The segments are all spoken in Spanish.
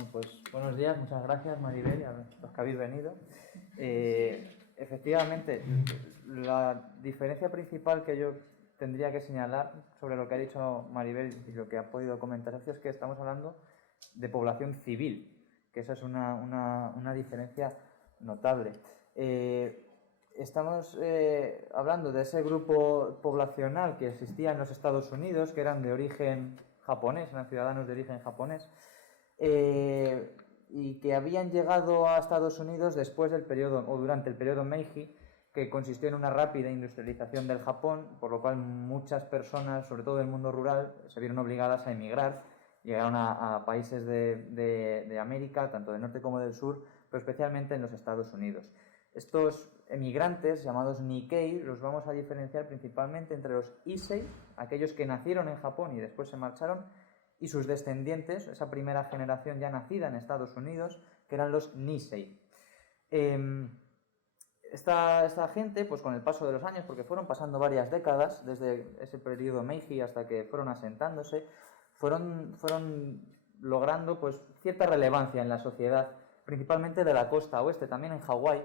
Bueno, pues buenos días, muchas gracias Maribel y a los que habéis venido. Efectivamente, la diferencia principal que yo tendría que señalar sobre lo que ha dicho Maribel y lo que ha podido comentar Sergio es que estamos hablando de población civil, que esa es una diferencia notable. Estamos hablando de ese grupo poblacional que existía en los Estados Unidos, que eran de origen japonés, eran ciudadanos de origen japonés, y que habían llegado a Estados Unidos después del periodo, o durante el periodo Meiji, que consistió en una rápida industrialización del Japón, por lo cual muchas personas, sobre todo del mundo rural, se vieron obligadas a emigrar. Llegaron a países de América, tanto del norte como del sur, pero especialmente en los Estados Unidos. Estos emigrantes, llamados Nikkei, los vamos a diferenciar principalmente entre los Issei, aquellos que nacieron en Japón y después se marcharon, y sus descendientes, esa primera generación ya nacida en Estados Unidos, que eran los Nisei. Esta gente, pues con el paso de los años, porque fueron pasando varias décadas, desde ese periodo Meiji hasta que fueron asentándose, fueron logrando pues cierta relevancia en la sociedad, principalmente de la costa oeste, también en Hawái,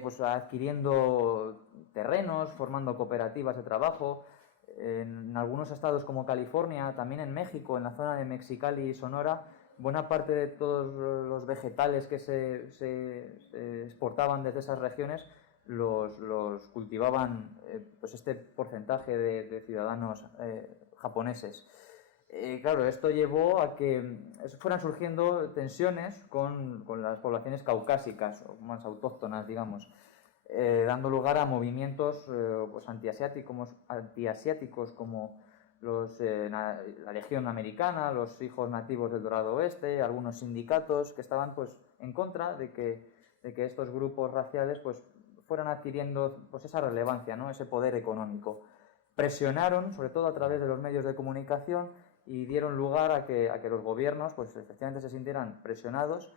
pues adquiriendo terrenos, formando cooperativas de trabajo, en algunos estados como California, también en México, en la zona de Mexicali y Sonora, buena parte de todos los vegetales que se exportaban desde esas regiones los cultivaban pues este porcentaje de ciudadanos japoneses. Claro, esto llevó a que fueran surgiendo tensiones con las poblaciones caucásicas, o más autóctonas, digamos, dando lugar a movimientos pues antiasiáticos como la Legión Americana, los Hijos Nativos del Dorado Oeste, algunos sindicatos que estaban pues en contra de que estos grupos raciales pues fueran adquiriendo pues esa relevancia, ¿no? Ese poder económico. Presionaron, sobre todo a través de los medios de comunicación, y dieron lugar a que los gobiernos pues efectivamente se sintieran presionados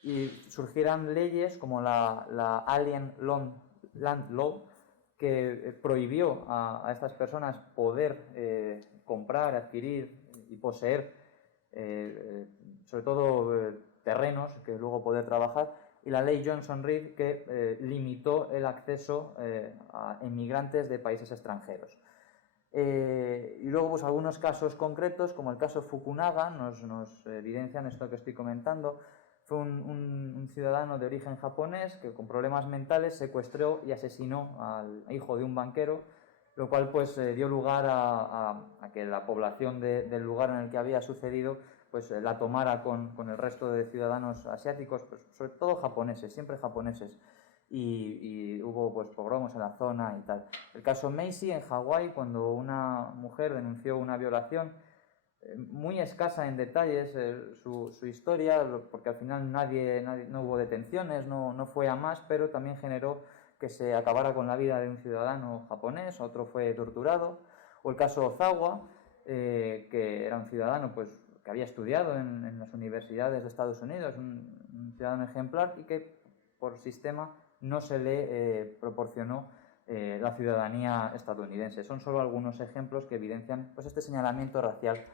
y surgieran leyes como la Alien Land Law, que prohibió a estas personas poder comprar, adquirir y poseer sobre todo terrenos que luego poder trabajar, y la ley Johnson-Reed, que limitó el acceso a inmigrantes de países extranjeros. Y luego pues algunos casos concretos, como el caso Fukunaga, nos evidencian esto que estoy comentando. Fue un ciudadano de origen japonés que con problemas mentales secuestró y asesinó al hijo de un banquero, lo cual pues dio lugar a que la población del lugar en el que había sucedido pues la tomara con el resto de ciudadanos asiáticos, pues, sobre todo japoneses, siempre japoneses. Y hubo pues pogromos en la zona y tal. El caso Macy en Hawái, cuando una mujer denunció una violación, muy escasa en detalles su historia, porque al final no hubo detenciones, no fue a más, pero también generó que se acabara con la vida de un ciudadano japonés, otro fue torturado. O el caso Ozawa, que era un ciudadano pues que había estudiado en las universidades de Estados Unidos, un ciudadano ejemplar, y que por sistema no se le proporcionó la ciudadanía estadounidense. Son solo algunos ejemplos que evidencian pues este señalamiento racial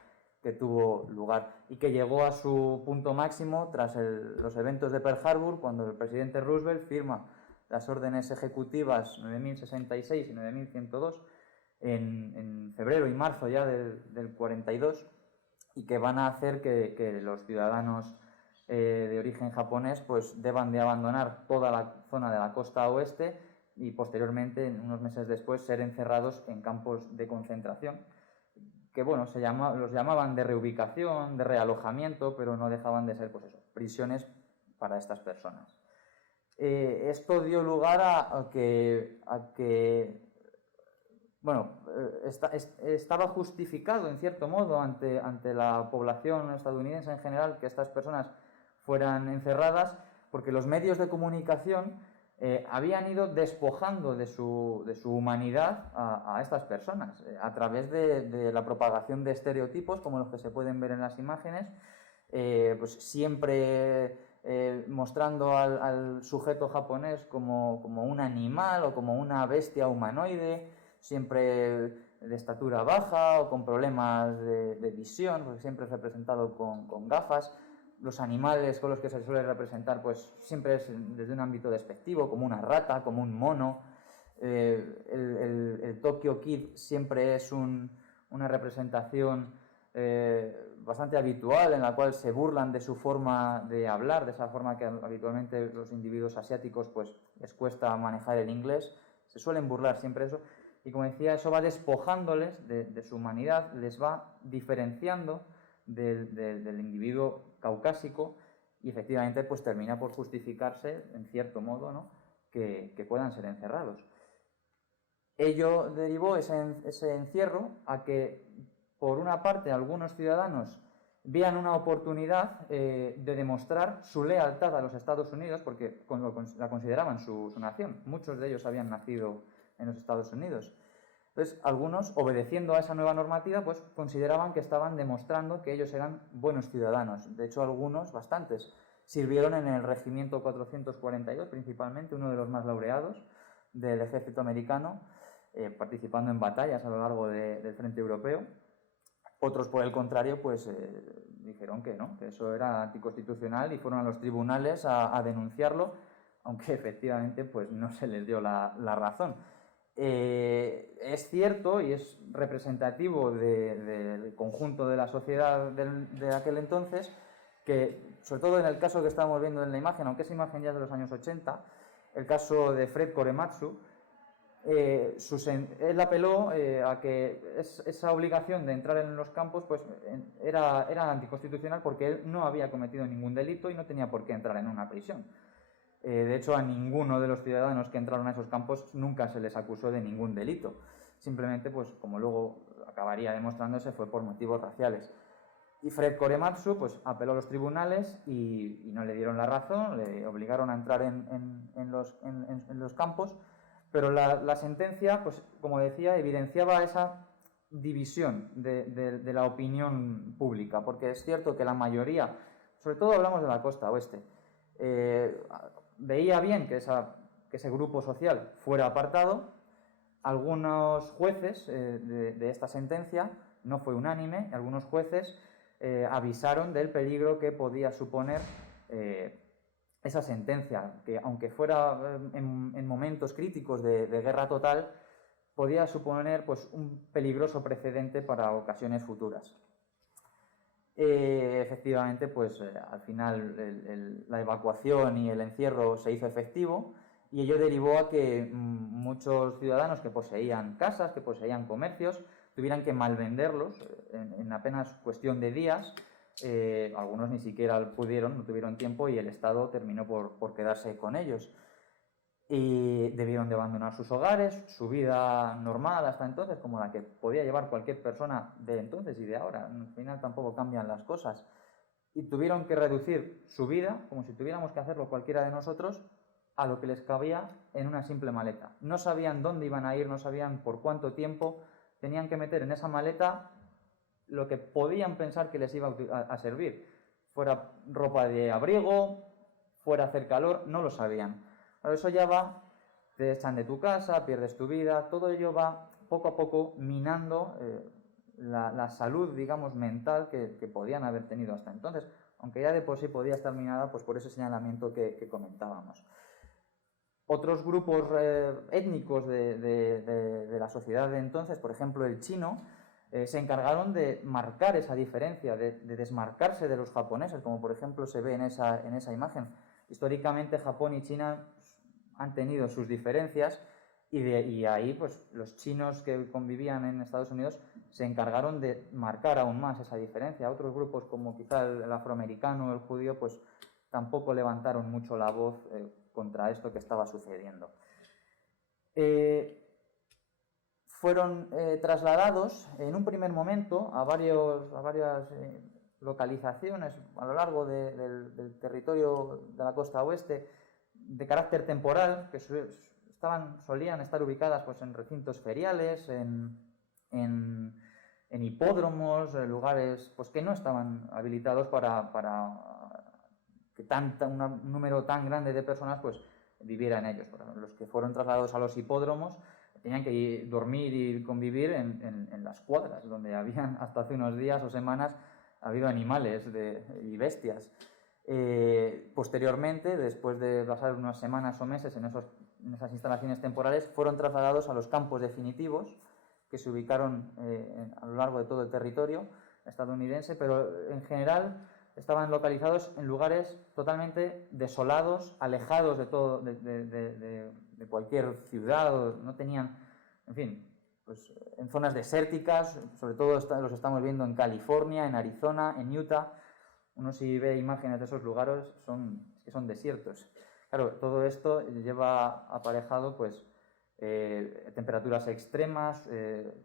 que tuvo lugar y que llegó a su punto máximo tras los eventos de Pearl Harbor, cuando el presidente Roosevelt firma las órdenes ejecutivas 9066 y 9102 en febrero y marzo ya del 42, y que van a hacer que los ciudadanos de origen japonés pues deban de abandonar toda la zona de la costa oeste y posteriormente, unos meses después, ser encerrados en campos de concentración, que bueno, los llamaban de reubicación, de realojamiento, pero no dejaban de ser pues eso, prisiones para estas personas. Esto dio lugar a que bueno, estaba justificado en cierto modo ante la población estadounidense en general que estas personas fueran encerradas, porque los medios de comunicación habían ido despojando de su humanidad a estas personas a través de la propagación de estereotipos como los que se pueden ver en las imágenes, pues siempre mostrando al sujeto japonés como un animal o como una bestia humanoide, siempre de estatura baja o con problemas de visión, porque siempre es representado con gafas. Los animales con los que se suele representar pues siempre es desde un ámbito despectivo, como una rata, como un mono. El Tokyo Kid siempre es una representación bastante habitual, en la cual se burlan de su forma de hablar, de esa forma que habitualmente los individuos asiáticos pues les cuesta manejar el inglés. Se suelen burlar siempre eso, y como decía, eso va despojándoles de su humanidad, les va diferenciando del individuo caucásico, y efectivamente pues termina por justificarse, en cierto modo, ¿no?, que puedan ser encerrados. Ello derivó ese encierro a que, por una parte, algunos ciudadanos vean una oportunidad de demostrar su lealtad a los Estados Unidos, porque la consideraban su nación. Muchos de ellos habían nacido en los Estados Unidos. Entonces, algunos, obedeciendo a esa nueva normativa, pues consideraban que estaban demostrando que ellos eran buenos ciudadanos. De hecho, algunos, bastantes, sirvieron en el Regimiento 442, principalmente, uno de los más laureados del ejército americano, participando en batallas a lo largo del frente europeo. Otros, por el contrario, pues dijeron que no, que eso era anticonstitucional, y fueron a los tribunales a denunciarlo, aunque efectivamente pues no se les dio la razón. Es cierto y es representativo del conjunto de la sociedad de aquel entonces que, sobre todo en el caso que estamos viendo en la imagen, aunque esa imagen ya es de los años 80, el caso de Fred Korematsu, él apeló a que esa obligación de entrar en los campos pues era anticonstitucional, porque él no había cometido ningún delito y no tenía por qué entrar en una prisión. De hecho, a ninguno de los ciudadanos que entraron a esos campos nunca se les acusó de ningún delito. Simplemente, pues como luego acabaría demostrándose, fue por motivos raciales. Y Fred Korematsu pues apeló a los tribunales y no le dieron la razón, le obligaron a entrar en los campos. Pero la sentencia, pues como decía, evidenciaba esa división de la opinión pública, porque es cierto que la mayoría, sobre todo hablamos de la costa oeste, veía bien que ese grupo social fuera apartado. Algunos jueces de esta sentencia, no fue unánime, algunos jueces avisaron del peligro que podía suponer esa sentencia, que aunque fuera en momentos críticos de guerra total, podía suponer pues un peligroso precedente para ocasiones futuras. Efectivamente, pues al final la evacuación y el encierro se hizo efectivo, y ello derivó a que muchos ciudadanos que poseían casas, que poseían comercios, tuvieran que malvenderlos en apenas cuestión de días. Algunos ni siquiera pudieron, no tuvieron tiempo, y el Estado terminó por quedarse con ellos. Y debieron de abandonar sus hogares, su vida normal hasta entonces, como la que podía llevar cualquier persona de entonces y de ahora. Al final tampoco cambian las cosas. Y tuvieron que reducir su vida, como si tuviéramos que hacerlo cualquiera de nosotros, a lo que les cabía en una simple maleta. No sabían dónde iban a ir, no sabían por cuánto tiempo. Tenían que meter en esa maleta lo que podían pensar que les iba a servir. Fuera ropa de abrigo, fuera hacer calor, no lo sabían. Pero eso ya va, te echan de tu casa, pierdes tu vida, todo ello va poco a poco minando la salud, digamos, mental que podían haber tenido hasta entonces, aunque ya de por sí podía estar minada pues por ese señalamiento que comentábamos. Otros grupos étnicos de la sociedad de entonces, por ejemplo el chino, se encargaron de marcar esa diferencia, de desmarcarse de los japoneses, como por ejemplo se ve en esa imagen. Históricamente Japón y China han tenido sus diferencias, y ahí pues los chinos que convivían en Estados Unidos se encargaron de marcar aún más esa diferencia. Otros grupos, como quizá el afroamericano o el judío, pues tampoco levantaron mucho la voz contra esto que estaba sucediendo. Fueron trasladados en un primer momento a varias localizaciones a lo largo del territorio de la costa oeste, de carácter temporal, que solían estar ubicadas pues en recintos feriales, en hipódromos, lugares pues que no estaban habilitados para que un número tan grande de personas pues viviera en ellos. Por ejemplo, los que fueron trasladados a los hipódromos tenían que dormir y convivir en las cuadras, donde habían hasta hace unos días o semanas ha habido animales y bestias. Posteriormente, después de pasar unas semanas o meses en esas instalaciones temporales, fueron trasladados a los campos definitivos que se ubicaron a lo largo de todo el territorio estadounidense, pero en general estaban localizados en lugares totalmente desolados, alejados de todo, de cualquier ciudad, no tenían, en fin, pues en zonas desérticas, sobre todo los estamos viendo en California, en Arizona, en Utah. Uno si ve imágenes de esos lugares son desiertos. Claro, todo esto lleva aparejado pues temperaturas extremas,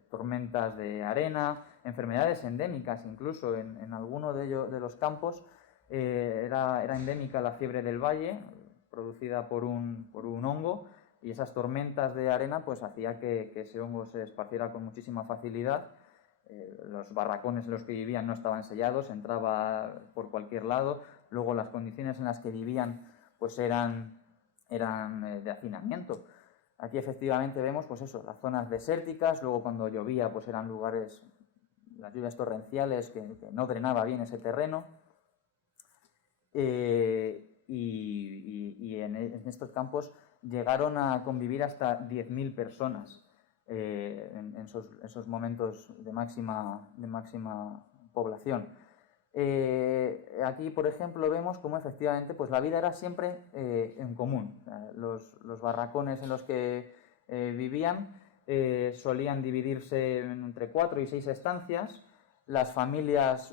tormentas de arena, enfermedades endémicas incluso. En alguno de los campos era endémica la fiebre del valle, producida por un hongo, y esas tormentas de arena pues hacía que ese hongo se esparciera con muchísima facilidad. Los barracones en los que vivían no estaban sellados, entraba por cualquier lado. Luego las condiciones en las que vivían pues eran de hacinamiento. Aquí efectivamente vemos pues eso, las zonas desérticas. Luego cuando llovía pues eran lugares, las lluvias torrenciales que no drenaba bien ese terreno. Y en estos campos llegaron a convivir hasta 10.000 personas en esos momentos de máxima población. Aquí, por ejemplo, vemos cómo efectivamente pues, la vida era siempre en común. Los barracones en los que vivían solían dividirse entre 4 y 6 estancias. Las familias,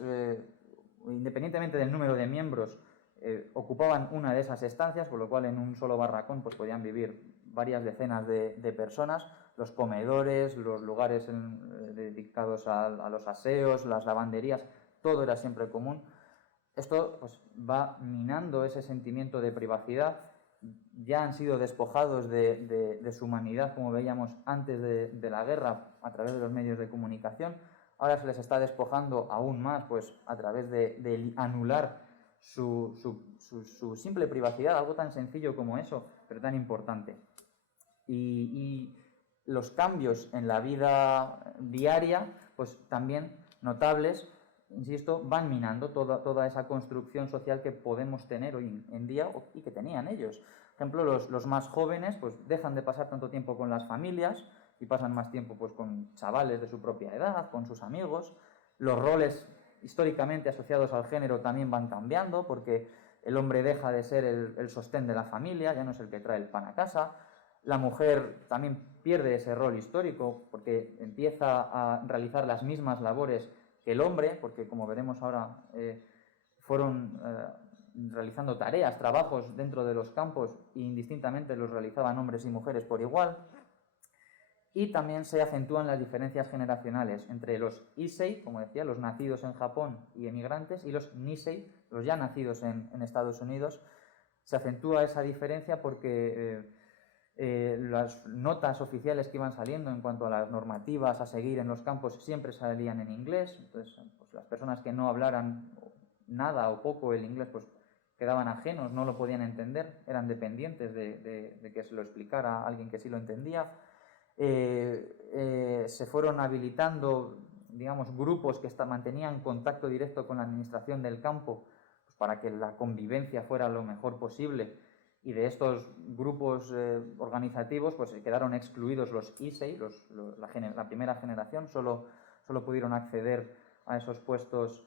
independientemente del número de miembros, ocupaban una de esas estancias, por lo cual en un solo barracón pues, podían vivir varias decenas de personas. Los comedores, los lugares dedicados a los aseos, las lavanderías, todo era siempre común. Esto pues, va minando ese sentimiento de privacidad. Ya han sido despojados de su humanidad, como veíamos antes de la guerra, a través de los medios de comunicación. Ahora se les está despojando aún más pues, a través de anular su simple privacidad, algo tan sencillo como eso, pero tan importante. Y los cambios en la vida diaria, pues también notables, insisto, van minando toda esa construcción social que podemos tener hoy en día y que tenían ellos. Por ejemplo, los más jóvenes pues dejan de pasar tanto tiempo con las familias y pasan más tiempo pues con chavales de su propia edad, con sus amigos. Los roles históricamente asociados al género también van cambiando, porque el hombre deja de ser el sostén de la familia, ya no es el que trae el pan a casa. La mujer también pierde ese rol histórico porque empieza a realizar las mismas labores que el hombre, porque como veremos ahora fueron realizando tareas, trabajos dentro de los campos e indistintamente los realizaban hombres y mujeres por igual. Y también se acentúan las diferencias generacionales entre los Issei, como decía, los nacidos en Japón y emigrantes, y los Nisei, los ya nacidos en Estados Unidos. Se acentúa esa diferencia porque las notas oficiales que iban saliendo en cuanto a las normativas a seguir en los campos siempre salían en inglés. Entonces, pues, las personas que no hablaran nada o poco el inglés pues quedaban ajenos, no lo podían entender, eran dependientes de que se lo explicara a alguien que sí lo entendía. Se fueron habilitando, digamos, grupos que mantenían contacto directo con la administración del campo pues, para que la convivencia fuera lo mejor posible, y de estos grupos organizativos pues quedaron excluidos los Issei, la primera generación. Solo pudieron acceder a esos puestos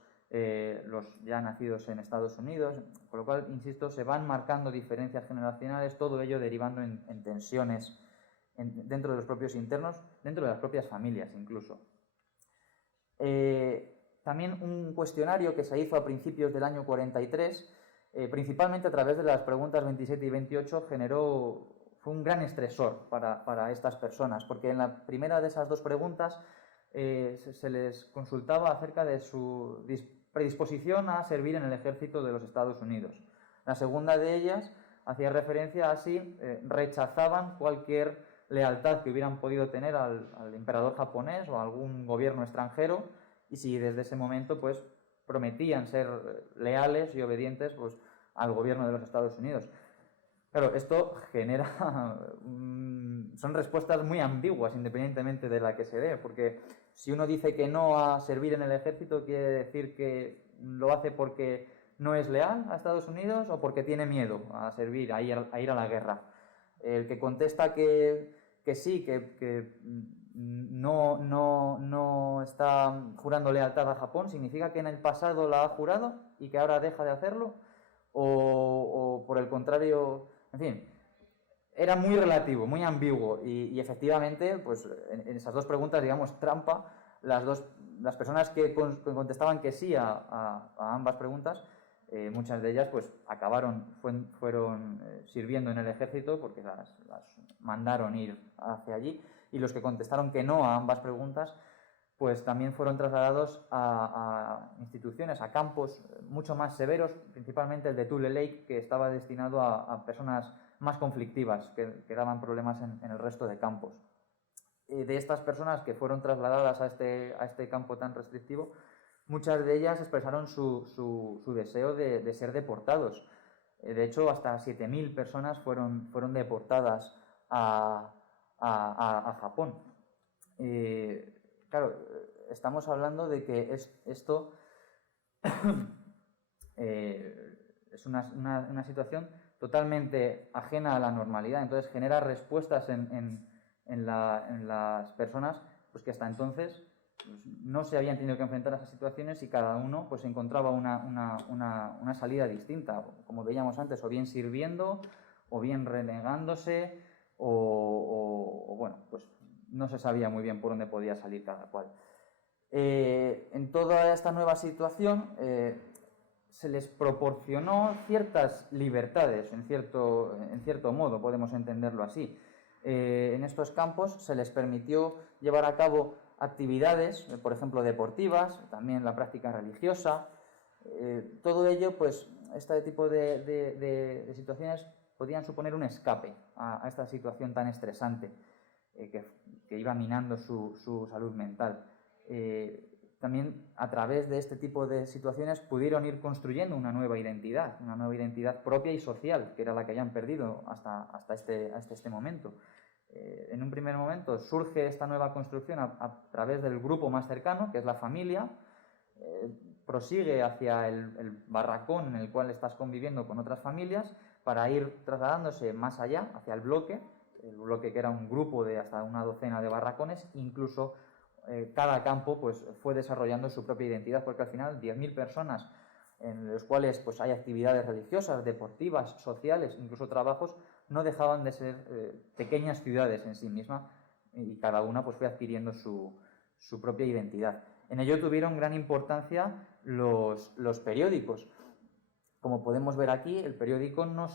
los ya nacidos en Estados Unidos, con lo cual, insisto, se van marcando diferencias generacionales, todo ello derivando en tensiones dentro de los propios internos, dentro de las propias familias incluso. También un cuestionario que se hizo a principios del año 43, principalmente a través de las preguntas 27 y 28, fue un gran estresor para estas personas, porque en la primera de esas dos preguntas se les consultaba acerca de su predisposición a servir en el ejército de los Estados Unidos. La segunda de ellas hacía referencia a si rechazaban cualquier lealtad que hubieran podido tener al emperador japonés o a algún gobierno extranjero, y si desde ese momento pues prometían ser leales y obedientes pues, al gobierno de los Estados Unidos. Claro, esto genera... son respuestas muy ambiguas independientemente de la que se dé, porque si uno dice que no a servir en el ejército quiere decir que lo hace porque no es leal a Estados Unidos o porque tiene miedo a servir, a ir a la guerra. El que contesta que sí, que no está jurando lealtad a Japón, significa que en el pasado la ha jurado y que ahora deja de hacerlo, o por el contrario, en fin, era muy relativo, muy ambiguo, y efectivamente, pues en esas dos preguntas, digamos, trampa, las personas que contestaban que sí a ambas preguntas, muchas de ellas pues fueron sirviendo en el ejército porque las mandaron ir hacia allí, y los que contestaron que no a ambas preguntas pues también fueron trasladados a instituciones, a campos mucho más severos, principalmente el de Tule Lake, que estaba destinado a personas más conflictivas, que daban problemas en el resto de campos. De estas personas que fueron trasladadas a este campo tan restrictivo, muchas de ellas expresaron su deseo de ser deportados. De hecho, hasta 7.000 personas fueron deportadas a Japón. Claro, estamos hablando de que esto es una situación totalmente ajena a la normalidad, entonces genera respuestas en las personas pues que hasta entonces pues, no se habían tenido que enfrentar a esas situaciones, y cada uno pues encontraba una salida distinta, como veíamos antes, o bien sirviendo, o bien renegándose, o bueno, pues no se sabía muy bien por dónde podía salir cada cual. En toda esta nueva situación se les proporcionó ciertas libertades, en cierto modo, podemos entenderlo así. En estos campos se les permitió llevar a cabo actividades, por ejemplo, deportivas, también la práctica religiosa. Todo ello, pues, este tipo de situaciones podían suponer un escape a esta situación tan estresante que iba minando su salud mental. También a través de este tipo de situaciones pudieron ir construyendo una nueva identidad propia y social, que era la que habían perdido hasta este momento. En un primer momento surge esta nueva construcción a través del grupo más cercano, que es la familia, prosigue hacia el barracón en el cual estás conviviendo con otras familias, para ir trasladándose más allá, hacia el bloque que era un grupo de hasta una docena de barracones. Incluso cada campo pues, fue desarrollando su propia identidad, porque al final 10.000 personas en los cuales pues, hay actividades religiosas, deportivas, sociales, incluso trabajos, no dejaban de ser pequeñas ciudades en sí mismas, y cada una pues, fue adquiriendo su propia identidad. En ello tuvieron gran importancia los periódicos. Como podemos ver aquí, el periódico no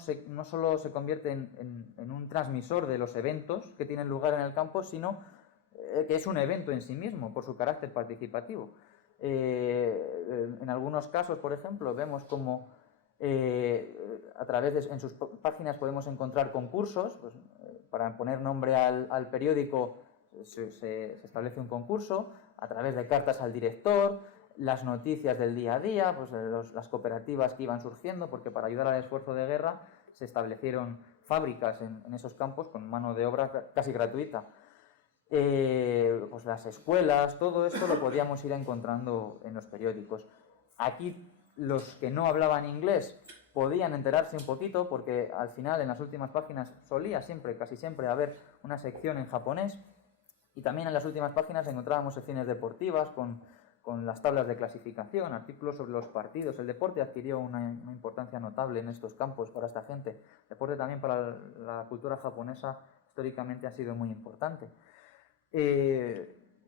solo se convierte en un transmisor de los eventos que tienen lugar en el campo, sino que es un evento en sí mismo, por su carácter participativo. En algunos casos, por ejemplo, vemos como a través en sus páginas podemos encontrar concursos. Pues, para poner nombre al periódico se establece un concurso, a través de cartas al director, las noticias del día a día, pues las cooperativas que iban surgiendo, porque para ayudar al esfuerzo de guerra se establecieron fábricas en esos campos con mano de obra casi gratuita. Pues las escuelas, todo esto lo podíamos ir encontrando en los periódicos. Aquí los que no hablaban inglés podían enterarse un poquito, porque al final en las últimas páginas solía casi siempre haber una sección en japonés, y también en las últimas páginas encontrábamos secciones deportivas con las tablas de clasificación, artículos sobre los partidos. El deporte adquirió una importancia notable en estos campos para esta gente. El deporte también para la cultura japonesa históricamente ha sido muy importante.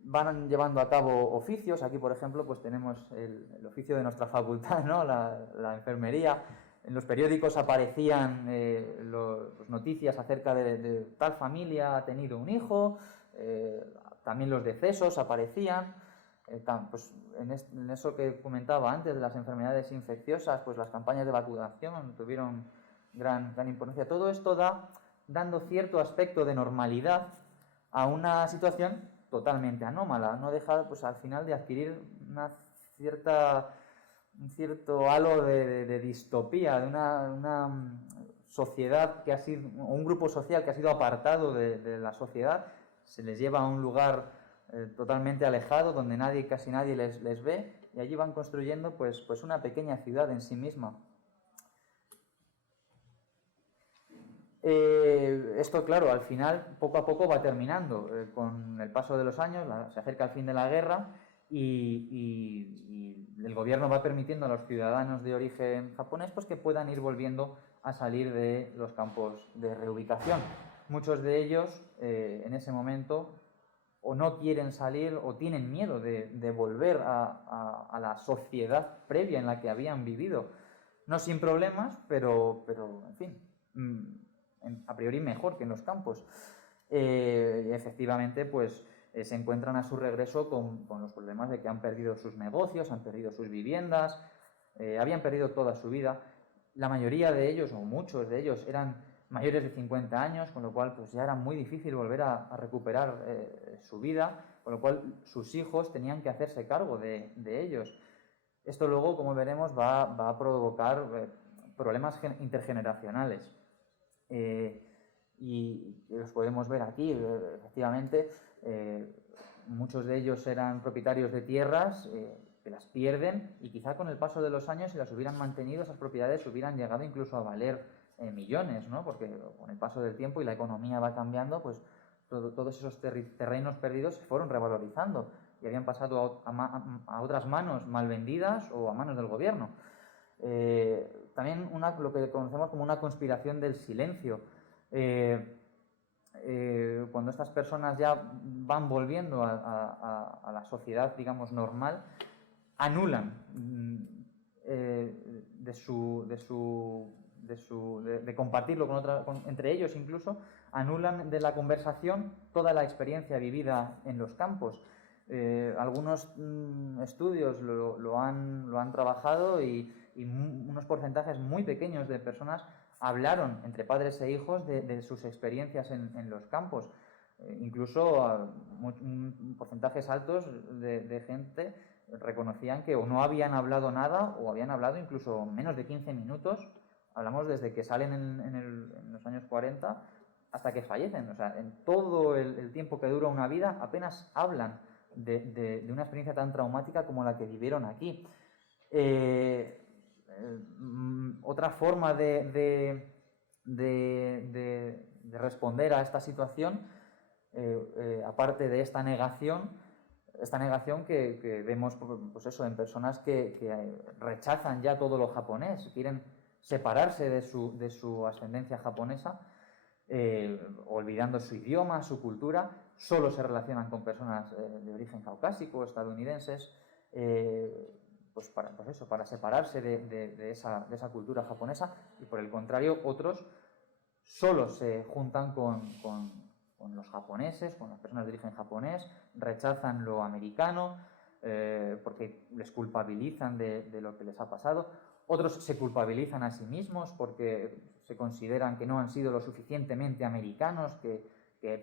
Van llevando a cabo oficios. Aquí, por ejemplo, pues tenemos el oficio de nuestra facultad, ¿no? la enfermería. En los periódicos aparecían noticias acerca de tal familia ha tenido un hijo, también los decesos aparecían. Pues en eso que comentaba antes de las enfermedades infecciosas, pues las campañas de vacunación tuvieron gran importancia. Todo esto dando cierto aspecto de normalidad a una situación totalmente anómala. No deja pues al final de adquirir un cierto halo de distopía, de una sociedad que ha sido, un grupo social que ha sido apartado de la sociedad, se les lleva a un lugar totalmente alejado, donde casi nadie les ve, y allí van construyendo pues una pequeña ciudad en sí misma. Esto, claro, al final, poco a poco va terminando. Con el paso de los años, se acerca el fin de la guerra y el gobierno va permitiendo a los ciudadanos de origen japonés pues, que puedan ir volviendo a salir de los campos de reubicación. Muchos de ellos, en ese momento, o no quieren salir o tienen miedo de volver a la sociedad previa en la que habían vivido. No sin problemas, pero en fin, a priori mejor que en los campos. Efectivamente, pues se encuentran a su regreso con los problemas de que han perdido sus negocios, han perdido sus viviendas, habían perdido toda su vida. La mayoría de ellos, o muchos de ellos, eran mayores de 50 años, con lo cual pues ya era muy difícil volver a recuperar su vida, con lo cual sus hijos tenían que hacerse cargo de ellos. Esto luego, como veremos, va a provocar problemas intergeneracionales. Y los podemos ver aquí, efectivamente, muchos de ellos eran propietarios de tierras que las pierden y quizá con el paso de los años, si las hubieran mantenido, esas propiedades hubieran llegado incluso a valer millones, ¿no? Porque con el paso del tiempo y la economía va cambiando, pues todos esos terrenos perdidos se fueron revalorizando y habían pasado a otras manos mal vendidas o a manos del gobierno. También lo que conocemos como una conspiración del silencio. Cuando estas personas ya van volviendo a la sociedad, digamos, normal, anulan de compartirlo entre ellos incluso, anulan de la conversación toda la experiencia vivida en los campos. Algunos estudios lo han trabajado y unos porcentajes muy pequeños de personas hablaron entre padres e hijos de sus experiencias en los campos. Incluso porcentajes altos de gente reconocían que o no habían hablado nada o habían hablado incluso menos de 15 minutos. Hablamos desde que salen en los años 40 hasta que fallecen. O sea, en todo el tiempo que dura una vida apenas hablan de una experiencia tan traumática como la que vivieron aquí. Otra forma de responder a esta situación, aparte de esta negación que vemos pues eso, en personas que rechazan ya todo lo japonés, quieren separarse de su ascendencia japonesa, olvidando su idioma, su cultura, solo se relacionan con personas de origen caucásico, estadounidenses, pues para separarse de esa cultura japonesa, y por el contrario otros solo se juntan con los japoneses, con las personas de origen japonés, rechazan lo americano porque les culpabilizan de lo que les ha pasado. Otros se culpabilizan a sí mismos porque se consideran que no han sido lo suficientemente americanos, que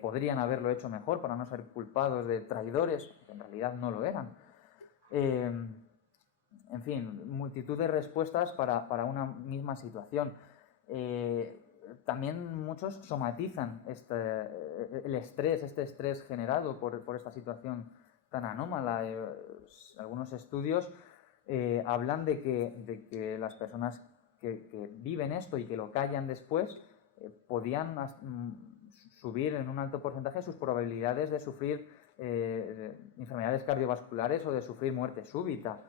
podrían haberlo hecho mejor para no ser culpados de traidores, que en realidad no lo eran. En fin, multitud de respuestas para una misma situación. También muchos somatizan el estrés, este estrés generado por esta situación tan anómala. Algunos estudios hablan de que las personas que viven esto y que lo callan después podían subir en un alto porcentaje sus probabilidades de sufrir enfermedades cardiovasculares o de sufrir muerte súbita.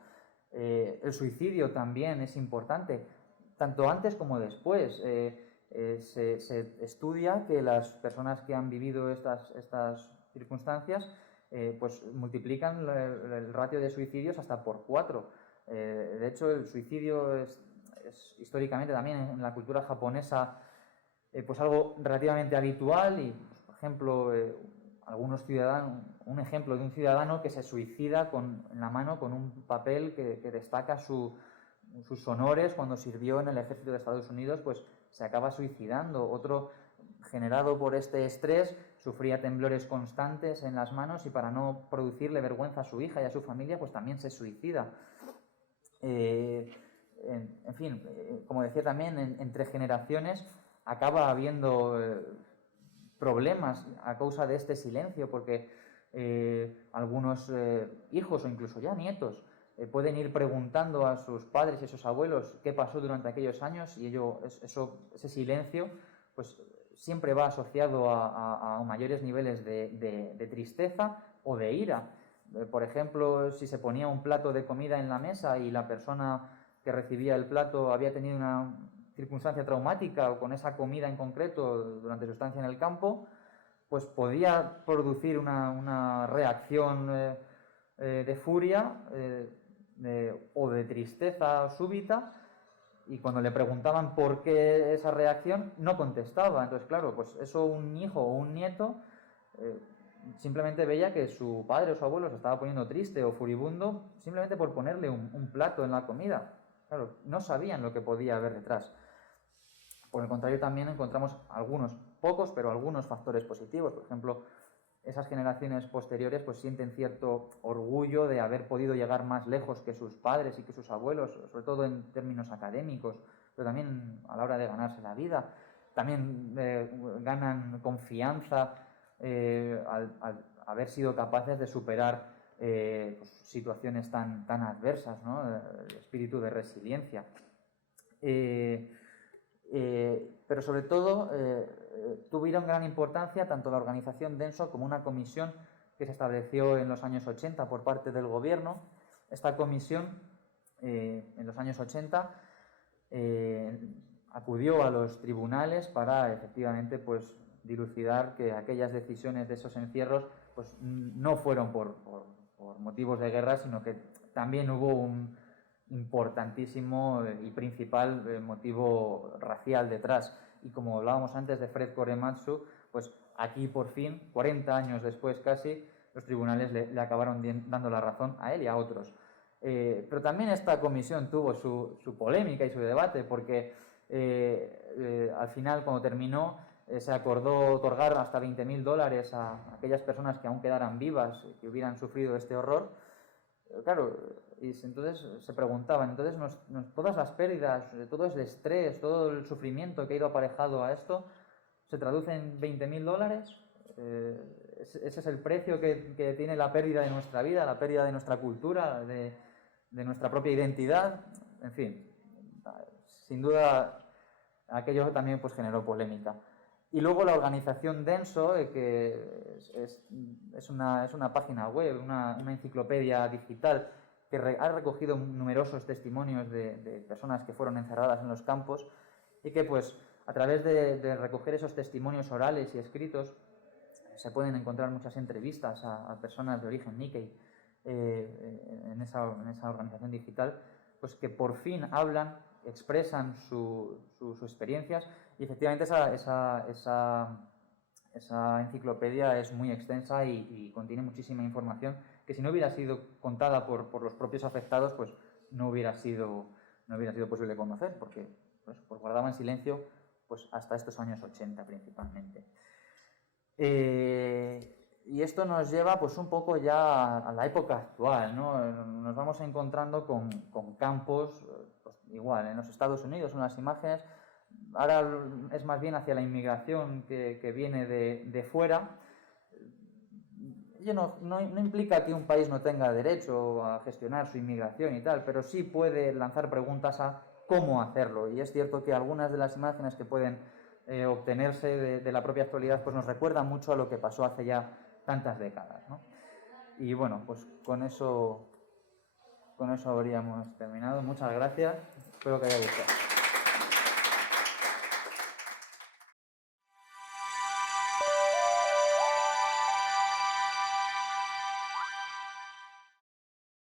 El suicidio también es importante, tanto antes como después. Se estudia que las personas que han vivido estas circunstancias pues multiplican el ratio de suicidios hasta por 4. De hecho, el suicidio es históricamente también en la cultura japonesa pues algo relativamente habitual y, pues, por ejemplo, un ejemplo de un ciudadano que se suicida en la mano con un papel que destaca sus honores cuando sirvió en el ejército de Estados Unidos, pues se acaba suicidando. Otro, generado por este estrés, sufría temblores constantes en las manos y para no producirle vergüenza a su hija y a su familia, pues también se suicida. En fin, como decía también, entre generaciones acaba habiendo problemas a causa de este silencio, porque algunos hijos o incluso ya nietos pueden ir preguntando a sus padres y a sus abuelos qué pasó durante aquellos años, y ese silencio pues siempre va asociado a mayores niveles de tristeza o de ira. Por ejemplo, si se ponía un plato de comida en la mesa y la persona que recibía el plato había tenido una circunstancia traumática o con esa comida en concreto durante su estancia en el campo, pues podía producir una reacción de furia o de tristeza súbita, y cuando le preguntaban por qué esa reacción, no contestaba. Entonces, claro, pues eso un hijo o un nieto simplemente veía que su padre o su abuelo se estaba poniendo triste o furibundo simplemente por ponerle un plato en la comida. Claro, no sabían lo que podía haber detrás. Por el contrario, también encontramos pocos, pero algunos factores positivos. Por ejemplo, esas generaciones posteriores pues sienten cierto orgullo de haber podido llegar más lejos que sus padres y que sus abuelos, sobre todo en términos académicos, pero también a la hora de ganarse la vida. También ganan confianza al haber sido capaces de superar pues, situaciones tan adversas, ¿no? El espíritu de resiliencia. Pero sobre todo tuvieron gran importancia tanto la organización Denso como una comisión que se estableció en los años 80 por parte del gobierno. Esta comisión en los años 80 acudió a los tribunales para efectivamente pues dilucidar que aquellas decisiones de esos encierros pues no fueron por motivos de guerra, sino que también hubo un importantísimo y principal motivo racial detrás. Y como hablábamos antes de Fred Korematsu, pues aquí por fin, 40 años después casi, los tribunales le acabaron dando la razón a él y a otros. Pero también esta comisión tuvo su polémica y su debate, porque al final, cuando terminó, se acordó otorgar hasta $20.000 a aquellas personas que aún quedaran vivas, que hubieran sufrido este horror. Claro, y entonces se preguntaban, entonces todas las pérdidas, todo el estrés, todo el sufrimiento que ha ido aparejado a esto, ¿se traduce en $20.000? Ese es el precio que tiene la pérdida de nuestra vida, la pérdida de nuestra cultura, de nuestra propia identidad. En fin, sin duda aquello también pues generó polémica. Y luego la organización Denso, que es una página web, una enciclopedia digital que ha recogido numerosos testimonios de personas que fueron encerradas en los campos, y que pues a través de recoger esos testimonios orales y escritos se pueden encontrar muchas entrevistas a personas de origen Nikkei en esa organización digital, pues que por fin hablan, expresan sus experiencias. Y efectivamente esa enciclopedia es muy extensa y contiene muchísima información que, si no hubiera sido contada por los propios afectados, pues no hubiera sido posible conocer, porque pues guardaban silencio pues hasta estos años 80 principalmente. Y esto nos lleva pues un poco ya a la época actual, ¿no? Nos vamos encontrando con campos pues, igual en los Estados Unidos, en las imágenes. Ahora es más bien hacia la inmigración que viene de fuera. Ello no implica que un país no tenga derecho a gestionar su inmigración y tal, pero sí puede lanzar preguntas a cómo hacerlo. Y es cierto que algunas de las imágenes que pueden obtenerse de la propia actualidad pues nos recuerdan mucho a lo que pasó hace ya tantas décadas, ¿no? Y bueno, pues con eso habríamos terminado. Muchas gracias, espero que haya gustado.